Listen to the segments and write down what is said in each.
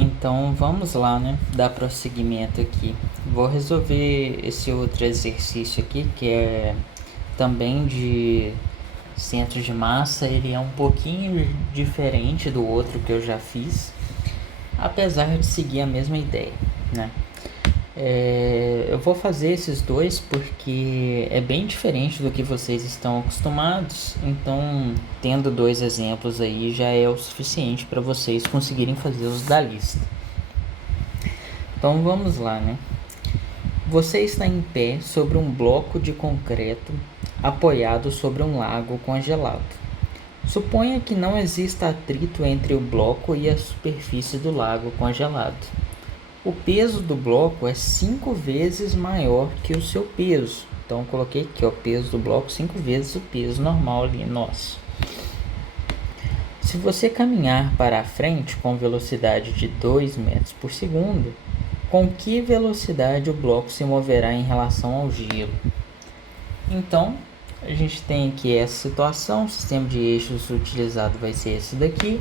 Então vamos lá, né? Dar prosseguimento aqui. Vou resolver esse outro exercício aqui, que é também de centro de massa. Ele é um pouquinho diferente do outro que eu já fiz, apesar de seguir a mesma ideia, né? Eu vou fazer esses dois porque é bem diferente do que vocês estão acostumados. Então, tendo dois exemplos aí já é o suficiente para vocês conseguirem fazer os da lista. Então vamos lá, né? Você está em pé sobre um bloco de concreto apoiado sobre um lago congelado. Suponha que não exista atrito entre o bloco e a superfície do lago congelado. O peso do bloco é 5 vezes maior que o seu peso. Então, coloquei aqui o peso do bloco 5 vezes o peso normal ali nosso. Se você caminhar para a frente com velocidade de 2 metros por segundo, com que velocidade o bloco se moverá em relação ao gelo? Então, a gente tem aqui essa situação. O sistema de eixos utilizado vai ser esse daqui.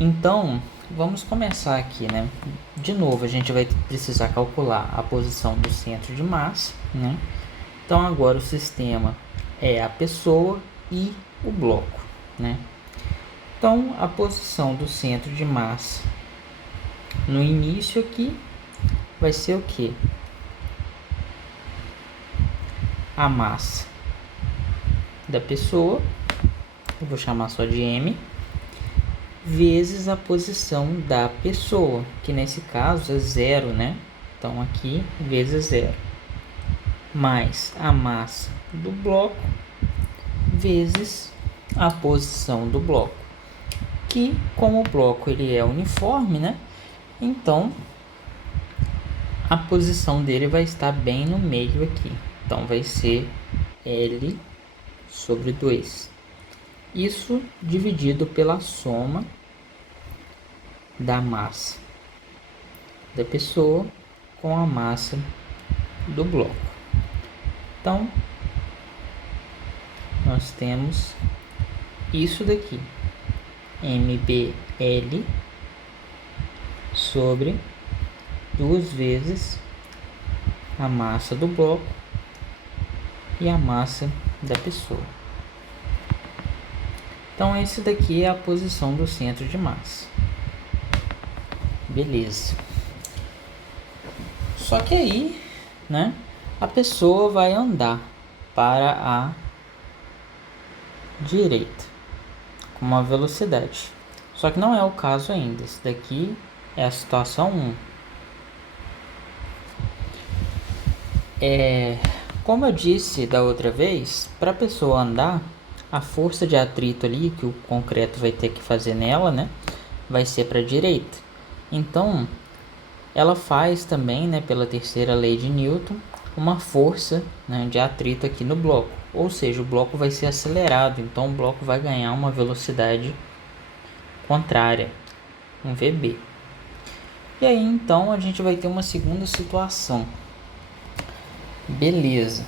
Então, vamos começar aqui, né? De novo, a gente vai precisar calcular a posição do centro de massa, né? Então, agora o sistema é a pessoa e o bloco, né? Então, a posição do centro de massa no início aqui vai ser o que? A massa da pessoa, eu vou chamar só de M, vezes a posição da pessoa, que nesse caso é 0, né? Então aqui vezes 0, mais a massa do bloco vezes a posição do bloco, que como o bloco ele é uniforme, né? Então a posição dele vai estar bem no meio aqui. Então vai ser L sobre 2. Isso dividido pela soma da massa da pessoa com a massa do bloco. Então, nós temos isso daqui, MBL sobre 2 vezes a massa do bloco e a massa da pessoa. Então, esse daqui é a posição do centro de massa. Beleza. Só que aí, né, a pessoa vai andar para a direita com uma velocidade. Só que não é o caso ainda. Esse daqui é a situação 1. Como eu disse da outra vez, para a pessoa andar, a força de atrito ali que o concreto vai ter que fazer nela, né, vai ser para a direita. Então, ela faz também, né, pela terceira lei de Newton, uma força, né, de atrito aqui no bloco. Ou seja, o bloco vai ser acelerado, então o bloco vai ganhar uma velocidade contrária, um VB. E aí, então, a gente vai ter uma segunda situação. Beleza.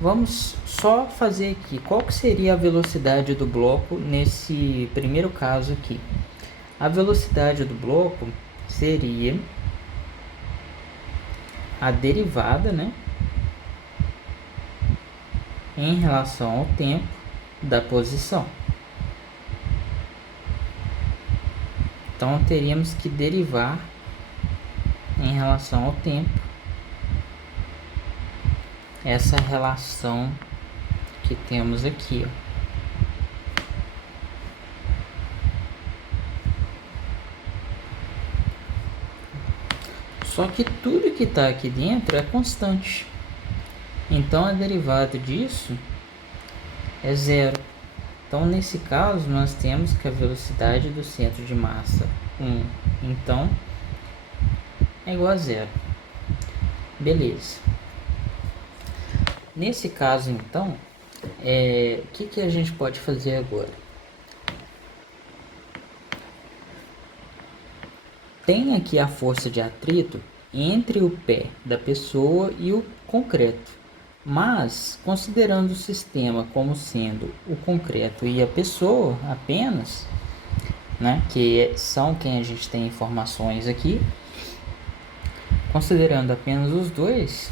Vamos só fazer aqui. Qual que seria a velocidade do bloco nesse primeiro caso aqui? A velocidade do bloco seria a derivada, né, em relação ao tempo da posição. Então, teríamos que derivar em relação ao tempo essa relação que temos aqui, ó. Só que tudo que está aqui dentro é constante. Então, a derivada disso é 0. Então, nesse caso, nós temos que a velocidade do centro de massa 1, então, é igual a 0. Beleza. Nesse caso, então, o que a gente pode fazer agora? Tem aqui a força de atrito entre o pé da pessoa e o concreto. Mas, considerando o sistema como sendo o concreto e a pessoa apenas, né, que são quem a gente tem informações aqui, considerando apenas os dois,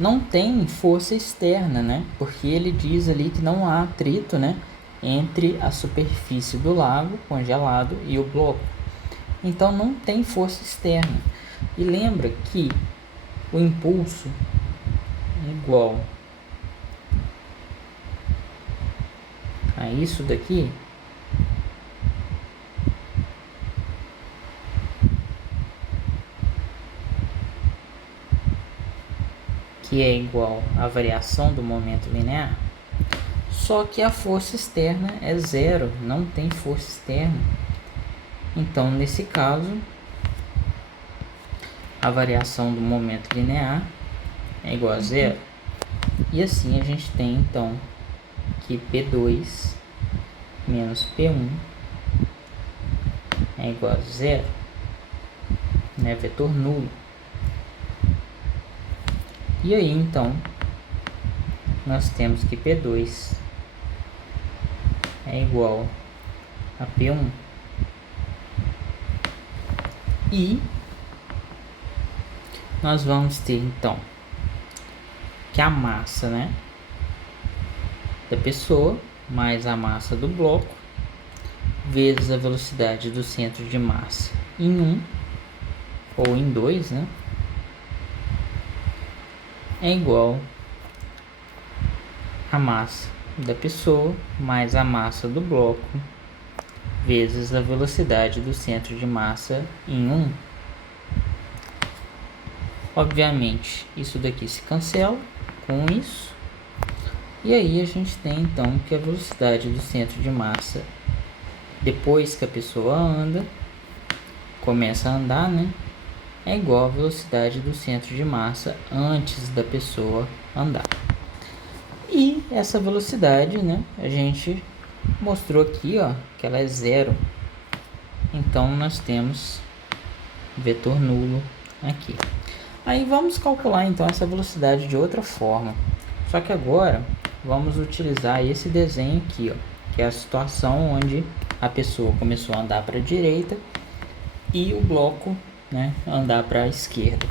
não tem força externa, né? Porque ele diz ali que não há atrito, né, entre a superfície do lago congelado e o bloco. Então não tem força externa. E lembra que o impulso é igual a isso daqui, que é igual à variação do momento linear. Só que a força externa é zero, não tem força externa. Então, nesse caso, a variação do momento linear é igual a zero. E assim a gente tem, então, que P2 menos P1 é igual a zero, né? Vetor nulo. E aí, então, nós temos que P2 é igual a P1. E nós vamos ter, então, que a massa, né, da pessoa mais a massa do bloco vezes a velocidade do centro de massa em 1 ou em 2, né, é igual a massa da pessoa mais a massa do bloco vezes a velocidade do centro de massa em 1. Obviamente, isso daqui se cancela com isso. E aí a gente tem então que a velocidade do centro de massa, depois que a pessoa anda, começa a andar, né, é igual à velocidade do centro de massa antes da pessoa andar. E essa velocidade, né, a gente mostrou aqui, ó, que ela é zero. Então nós temos vetor nulo aqui. Aí vamos calcular então essa velocidade de outra forma. Só que agora vamos utilizar esse desenho aqui, ó, que é a situação onde a pessoa começou a andar para a direita e o bloco, né, andar para a esquerda.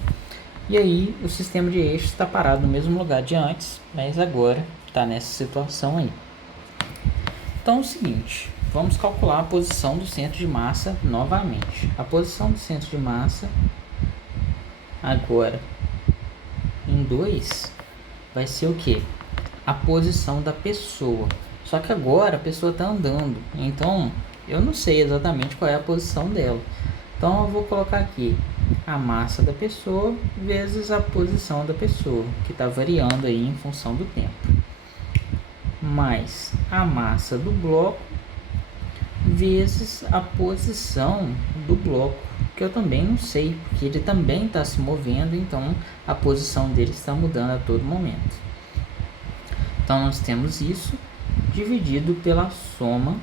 E aí o sistema de eixos está parado no mesmo lugar de antes, mas agora está nessa situação aí. Então é o seguinte, vamos calcular a posição do centro de massa novamente. A posição do centro de massa agora em 2 vai ser o que? A posição da pessoa. Só que agora a pessoa está andando, então eu não sei exatamente qual é a posição dela. Então eu vou colocar aqui a massa da pessoa vezes a posição da pessoa, que está variando aí em função do tempo, mais a massa do bloco vezes a posição do bloco, que eu também não sei, porque ele também está se movendo, então a posição dele está mudando a todo momento. Então nós temos isso dividido pela soma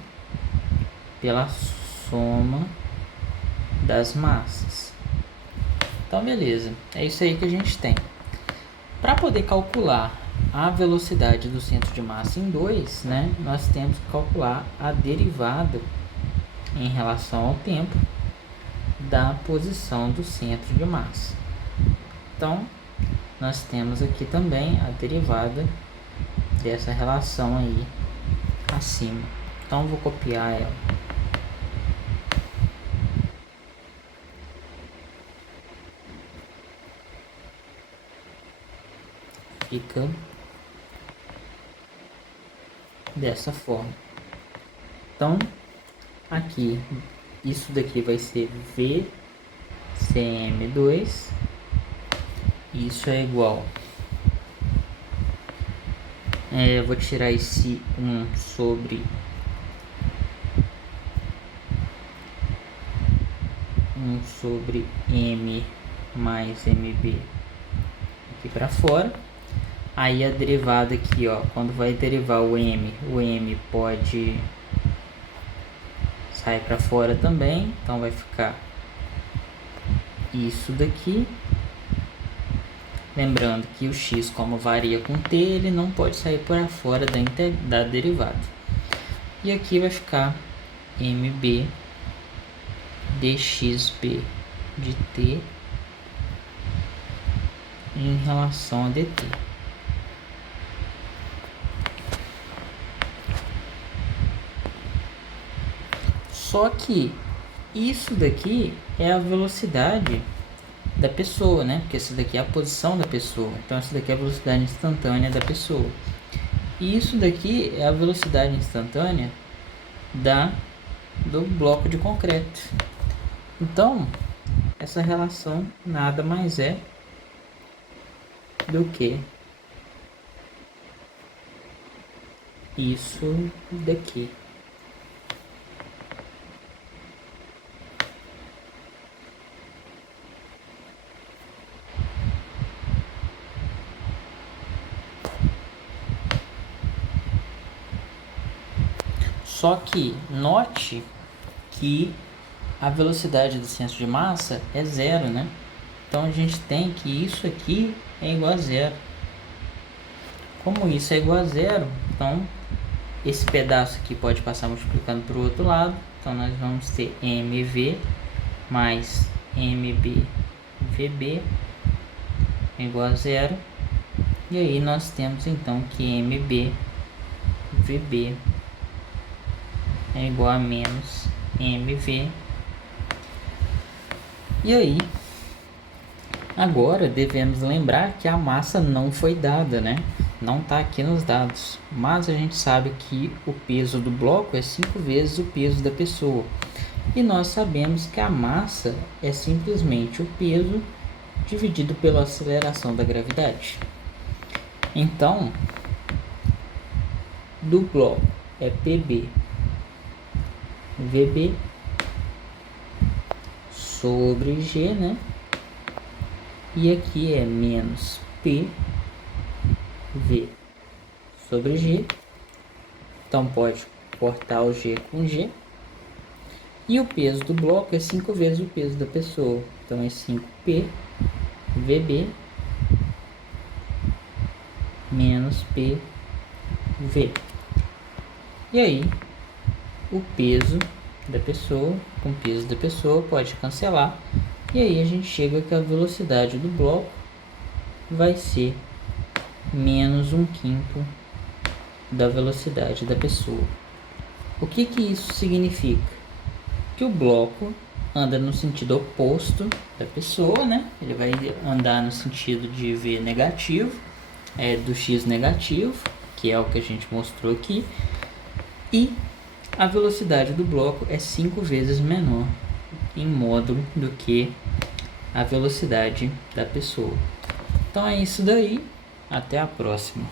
das massas. Então beleza, é isso aí que a gente tem. Para poder calcular a velocidade do centro de massa em 2, né, nós temos que calcular a derivada em relação ao tempo da posição do centro de massa. Então, nós temos aqui também a derivada dessa relação aí acima. Então, vou copiar ela. Fica dessa forma. Então, aqui, isso daqui vai ser VCM2. Isso é igual. Eu vou tirar esse 1 sobre 1 sobre M mais MB aqui para fora. Aí a derivada aqui, ó, quando vai derivar o M pode sair para fora também, então vai ficar isso daqui Lembrando que o x, como varia com t, ele não pode sair por fora da derivada. E aqui vai ficar mb dxb de t em relação a dt. Só que isso daqui é a velocidade da pessoa, né? Porque isso daqui é a posição da pessoa. Então isso daqui é a velocidade instantânea da pessoa. E isso daqui é a velocidade instantânea do bloco de concreto. Então, essa relação nada mais é do que isso daqui. Só que note que a velocidade do centro de massa é zero, né? Então a gente tem que isso aqui é igual a zero. Como isso é igual a zero, então esse pedaço aqui pode passar multiplicando para o outro lado. Então nós vamos ter mv mais mb vb igual a zero. E aí nós temos então que mb vb é igual a menos mv. E aí, agora devemos lembrar que a massa não foi dada, né? Não está aqui nos dados, mas a gente sabe que o peso do bloco é 5 vezes o peso da pessoa. E nós sabemos que a massa é simplesmente o peso dividido pela aceleração da gravidade. Então, do bloco é PB VB sobre G, né? E aqui é menos PV sobre G. Então pode cortar o G com G. E o peso do bloco é 5 vezes o peso da pessoa. Então é 5P VB menos PV. E aí, o peso da pessoa com o peso da pessoa pode cancelar. E aí a gente chega que a velocidade do bloco vai ser menos 1/5 da velocidade da pessoa. O que isso significa? Que o bloco anda no sentido oposto da pessoa, né? Ele vai andar no sentido de V negativo, do X negativo, que é o que a gente mostrou aqui. E a velocidade do bloco é 5 vezes menor em módulo do que a velocidade da pessoa. Então é isso daí. Até a próxima.